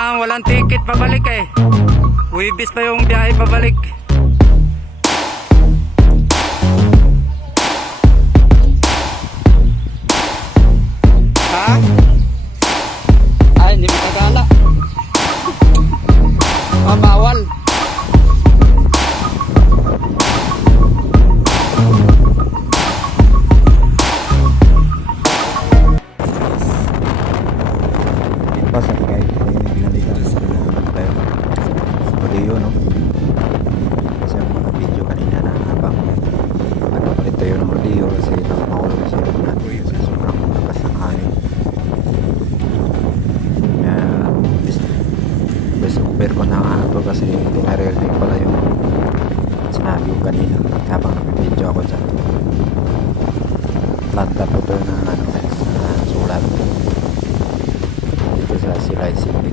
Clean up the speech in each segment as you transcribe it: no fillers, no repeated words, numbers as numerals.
walang ticket pabalik eh. Wibis pa yung biyahe pabalik. Ha? Ay, hindi makagala. Bawal. Basta guys, ginalita na sila tayo audio, no? Kasi ang mga video kanina na habang nagpapalit tayo ng audio kasi nakakawala siya natin sa sobrang lakas ng hangin na best over ko na nga ito kasi hindi na-realize pala yung sinabi ko kanina habang nag-video ako dyan. Planta po ito na ano guys, na sulat dito sa Silay City.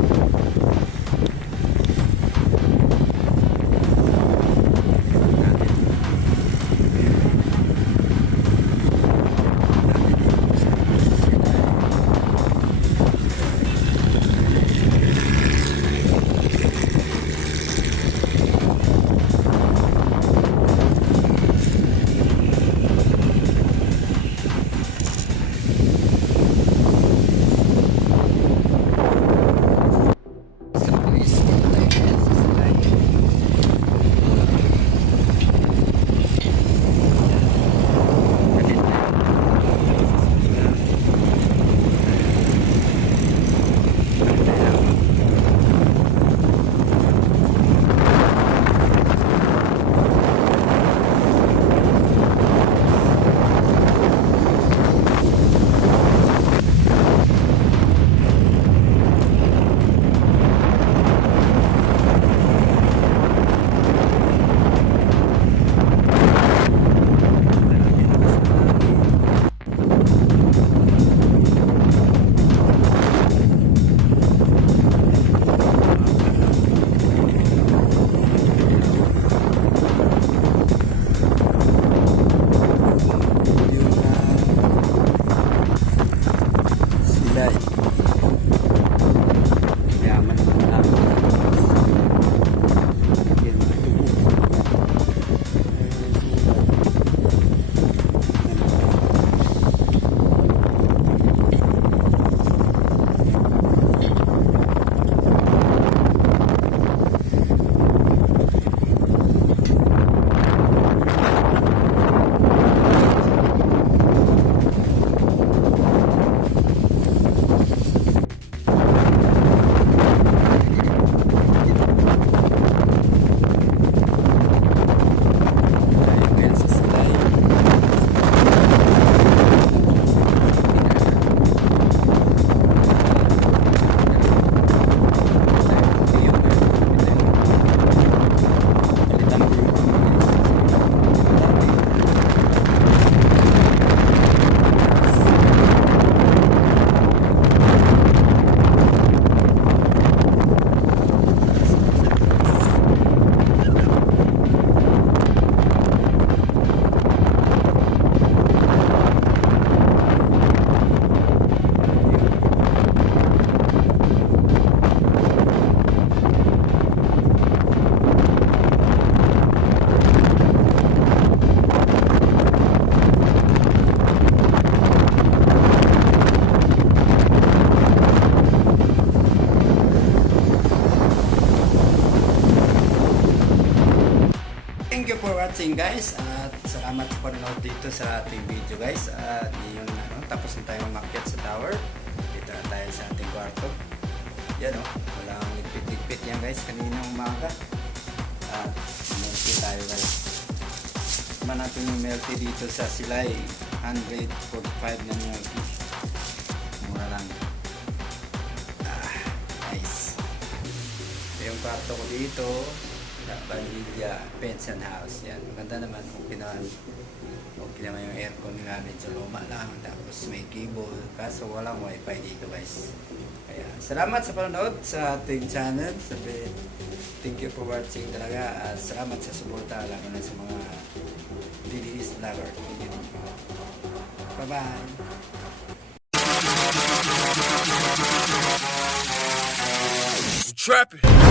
Thank you for watching guys at salamat sa panonood dito sa ating video guys. At yun, tapos na tayo umakyat sa tower. Dito na tayo sa ating kwarto. Yan walang ligpit-ligpit yan guys kaninang umaga. At melty tayo guys. Naman natin yung melty dito sa Silay, 145 na melty. Mura lang. Nice. Yung kwarto ko dito Vanilla Pension House. Yan. Maganda naman. Okay naman yung aircon nga. Medyo luma lang. Tapos may cable. Kaso walang wifi dito guys. Kaya salamat sa panonood sa ating channel. Thank you for watching talaga. At salamat sa suporta. Lalo na sa mga DDS vlogger. Bye bye. trapping.